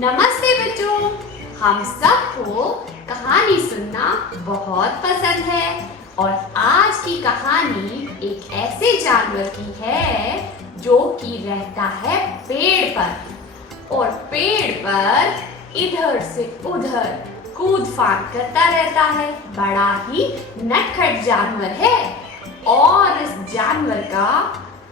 नमस्ते बच्चों, हम सबको कहानी सुनना बहुत पसंद है और आज की कहानी एक ऐसे जानवर की है जो कि रहता है पेड़ पर और पेड़ पर इधर से उधर कूद फांद करता रहता है। बड़ा ही नटखट जानवर है और इस जानवर का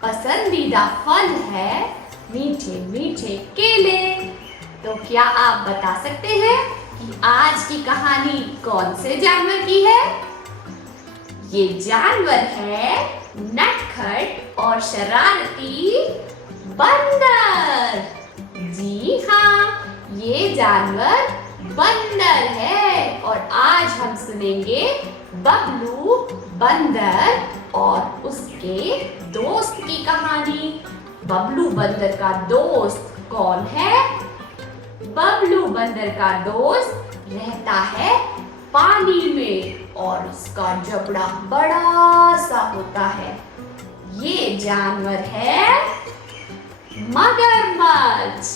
पसंदीदा फल है मीठे मीठे केले। तो क्या आप बता सकते हैं कि आज की कहानी कौन से जानवर की है? ये जानवर है नटखट और शरारती बंदर। जी हाँ, ये जानवर बंदर है और आज हम सुनेंगे बबलू बंदर और उसके दोस्त की कहानी। बबलू बंदर का दोस्त कौन है? बबलू बंदर का दोस्त रहता है पानी में और उसका जबड़ा बड़ा सा होता है। ये जानवर है मगरमच्छ।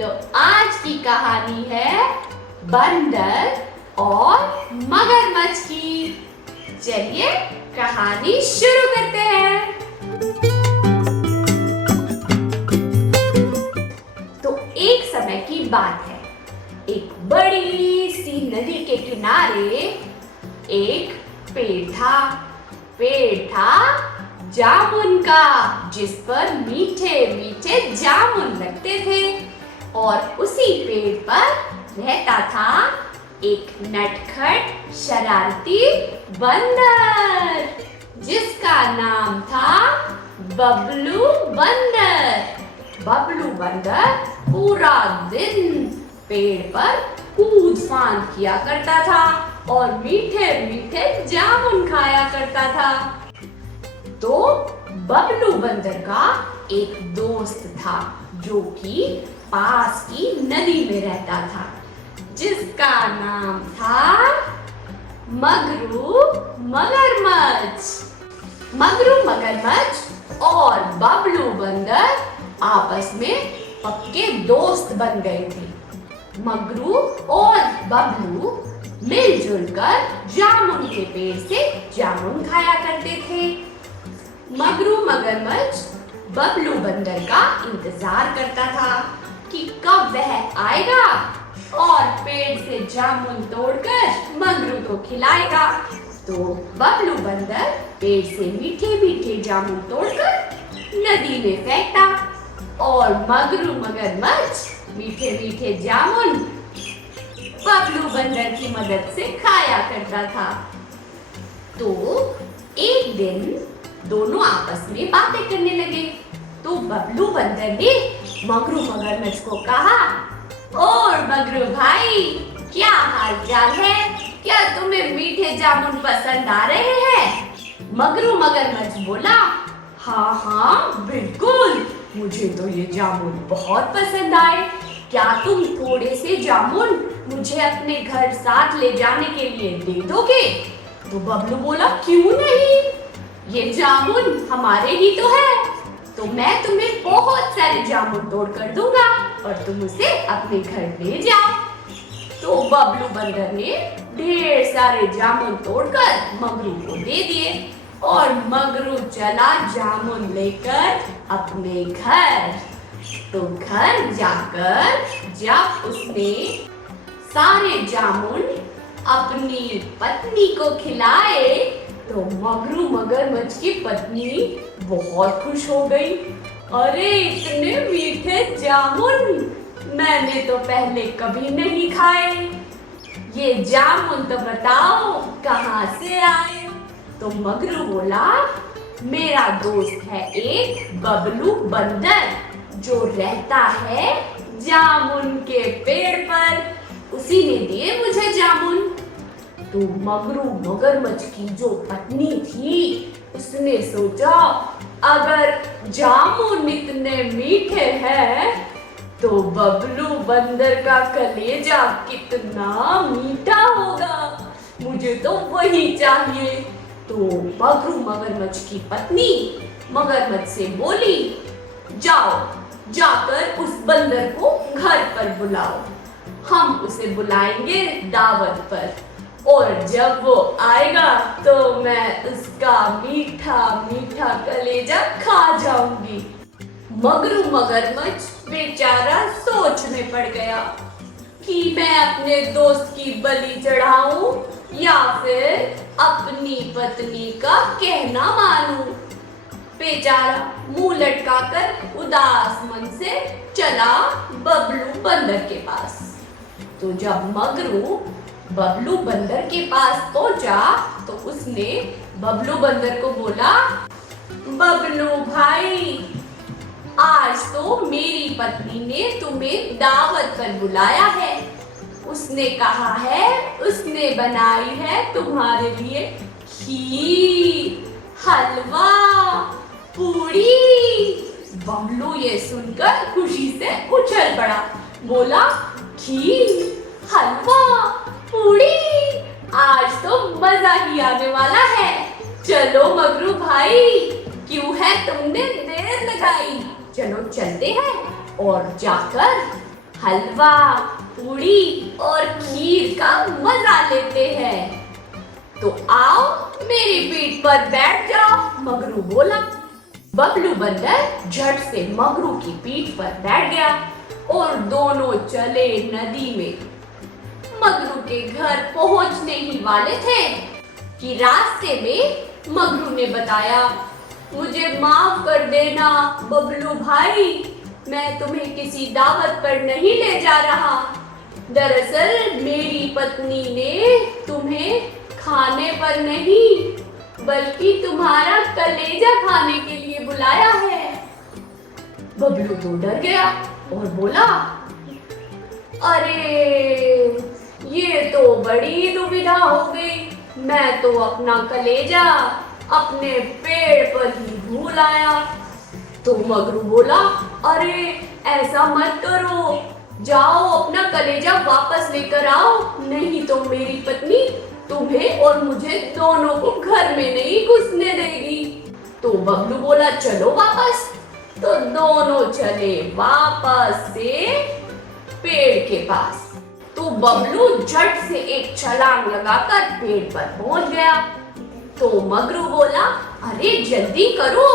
तो आज की कहानी है बंदर और मगरमच्छ की। चलिए कहानी शुरू करते हैं। तो एक समय की बात है, एक बड़ी सी नदी के किनारे एक पेड़ था। पेड़ था जामुन का, जिस पर मीठे मीठे जामुन लगते थे और उसी पेड़ पर रहता था एक नटखट शरारती बंदर जिसका नाम था बबलू बंदर। बबलू बंदर पूरा दिन पेड़ पर कूद फांद किया करता था और मीठे मीठे जामुन खाया करता था। तो बबलू बंदर का एक दोस्त था जो कि पास की नदी में रहता था, जिसका नाम था मगरू मगरमच्छ। मगरू मगरमच्छ और बबलू बंदर आपस में पक्के दोस्त बन गए थे। मगरू और बबलू मिलजुल कर जामुन के पेड़ से जामुन खाया करते थे। मगरू मगरमच्छ बबलू बंदर का इंतजार करता था कि कब वह आएगा और पेड़ से जामुन तोड़कर मगरू को खिलाएगा। तो बबलू बंदर पेड़ से मीठे मीठे जामुन तोड़कर नदी में फेंकता और मगरू मगरमच्छ मीठे मीठे जामुन बबलू बंदर की मदद से खाया करता था। तो एक दिन दोनों आपस में बातें करने लगे। तो बबलू बंदर ने मगरू मगरमच्छ को कहा, और मगरू भाई, क्या हाल चाल है? क्या तुम्हें मीठे जामुन पसंद आ रहे हैं? मगरू मगरमच्छ बोला, हाँ हाँ बिल्कुल, मुझे तो ये जामुन बहुत पसंद आए। क्या तुम थोड़े से जामुन मुझे अपने घर साथ ले जाने के लिए दे दोगे? तो बबलू बोला, क्यों नहीं, ये जामुन हमारे ही तो है, तो मैं तुम्हें बहुत सारे जामुन तोड़ कर दूंगा और तुम उसे अपने घर ले जाओ। तो बबलू बंदर ने ढेर सारे जामुन तोड़कर मगरू को दे दिए और मगरू चला जामुन लेकर अपने घर। तो घर जाकर जब उसने सारे जामुन अपनी पत्नी को खिलाए तो मगरू मगरमच्छ की पत्नी बहुत खुश हो गई। अरे इतने मीठे जामुन मैंने तो पहले कभी नहीं खाए, ये जामुन तो बताओ कहाँ से आए? तो मगरू बोला, मेरा दोस्त है एक बबलू बंदर जो रहता है जामुन के पेड़ पर, उसी ने दिए मुझे जामुन। तो मगरू मगरमच्छ की जो पत्नी थी उसने सोचा, अगर जामुन इतने मीठे हैं तो बबलू बंदर का कलेजा कितना मीठा होगा, मुझे तो वही चाहिए। तो मगरू मगरमच्छ की पत्नी मगरमच्छ से बोली, जाओ जाकर उस बंदर को घर पर बुलाओ। हम उसे बुलाएंगे दावत पर, और जब वो आएगा तो मैं उसका मीठा मीठा कलेजा खा जाऊंगी। मगरू मगरमच्छ बेचारा सोच में पड़ गया कि मैं अपने दोस्त की बलि चढ़ाऊं या फिर अपनी पत्नी का कहना मानूं। बेचारा मुंह लटकाकर उदास मन से चला बबलू बंदर के पास। तो जब मगरू बबलू बंदर के पास पहुंचा तो उसने बबलू बंदर को बोला, बबलू भाई, आज तो मेरी पत्नी ने तुम्हें दावत पर बुलाया है। उसने कहा है, उसने बनाई है तुम्हारे लिए खीर, हलवा, पूड़ी। बबलू ये सुनकर खुशी से उछल पड़ा, बोला, खीर, हलवा, पूड़ी, आज तो मजा ही आने वाला है। चलो मगरू भाई, क्यों है तुमने देर लगाई, चलो चलते हैं और जाकर हलवा, पूड़ी और खीर का मजा लेते हैं। तो आओ मेरी पीठ पर बैठ जाओ, मगरू बोला। बबलू बंदर झट से मगरू की पीठ पर बैठ गया और दोनों चले नदी में। मगरू के घर पहुंचने ही वाले थे कि रास्ते में मगरू ने बताया, मुझे माफ कर देना बबलू भाई, मैं तुम्हें किसी दावत पर नहीं ले जा रहा। दरअसल मेरी पत्नी ने तुम्हें खाने पर नहीं बल्कि तुम्हारा कलेजा खाने के लिए बुलाया है। बबलू तो डर गया और बोला, अरे ये तो बड़ी दुविधा हो गई, मैं तो अपना कलेजा अपने पेड़ पर ही भूल आया। तो मगरू बोला, अरे ऐसा मत करो, जाओ अपना कलेजा वापस लेकर आओ, नहीं तो मेरी पत्नी तुम्हें और मुझे दोनों को घर में नहीं घुसने देगी। तो बबलू बोला, चलो वापस। तो दोनों चले वापस से पेड़ के पास। तो बबलू झट से एक छलांग लगाकर पेड़ पर पहुंच गया। तो मगरू बोला, अरे जल्दी करो,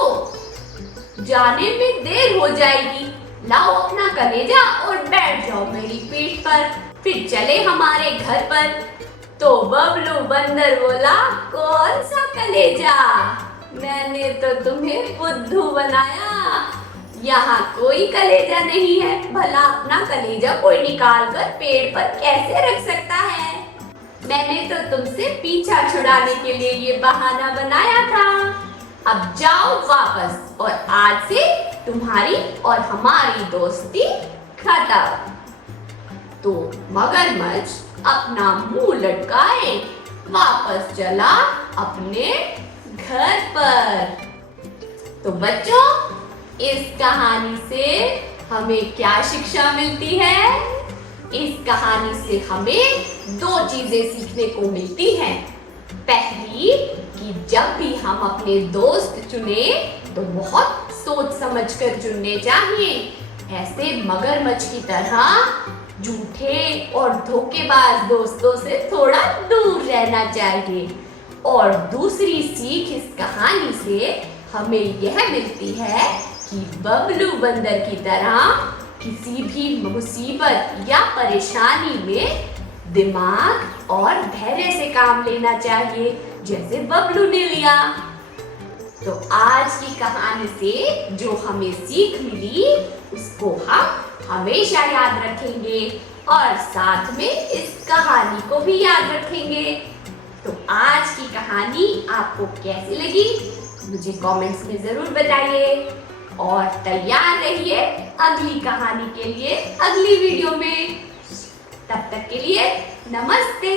जाने में देर हो जाएगी, लाओ अपना कलेजा और बैठ जाओ मेरी पीठ पर, फिर चले हमारे घर पर। तो बबलू बंदर बोला, कौन सा कलेजा, मैंने तो तुम्हें बुद्धू बनाया, यहाँ कोई कलेजा नहीं है, भला अपना कलेजा कोई निकाल कर पेड़ पर कैसे रख सकता है। मैंने तो तुमसे पीछा छुड़ाने के लिए ये बहाना बनाया था। अब जाओ वापस और आज से तुम्हारी और हमारी दोस्ती खत्म। तो मगरमच्छ अपना मुंह लटकाए वापस चला अपने घर पर। तो बच्चों, इस कहानी से हमें क्या शिक्षा मिलती है? इस कहानी से हमें दो चीजें सीखने को मिलती हैं। पहली कि जब भी हम अपने दोस्त चुने तो बहुत सोच समझकर चुनने चाहिए। ऐसे मगरमच्छ की तरह झूठे और धोखेबाज दोस्तों से थोड़ा दूर रहना चाहिए। और दूसरी सीख इस कहानी से हमें यह मिलती है कि बबलू बंदर की तरह किसी भी मुसीबत या परेशानी में दिमाग और धैर्य से काम लेना चाहिए, जैसे बबलू ने लिया। तो आज की कहानी से जो हमें सीख मिली उसको हम हमेशा याद रखेंगे और साथ में इस कहानी को भी याद रखेंगे। तो आज की कहानी आपको कैसी लगी मुझे कमेंट्स में जरूर बताइए और तैयार रहिए अगली कहानी के लिए अगली वीडियो में। तब तक के लिए नमस्ते।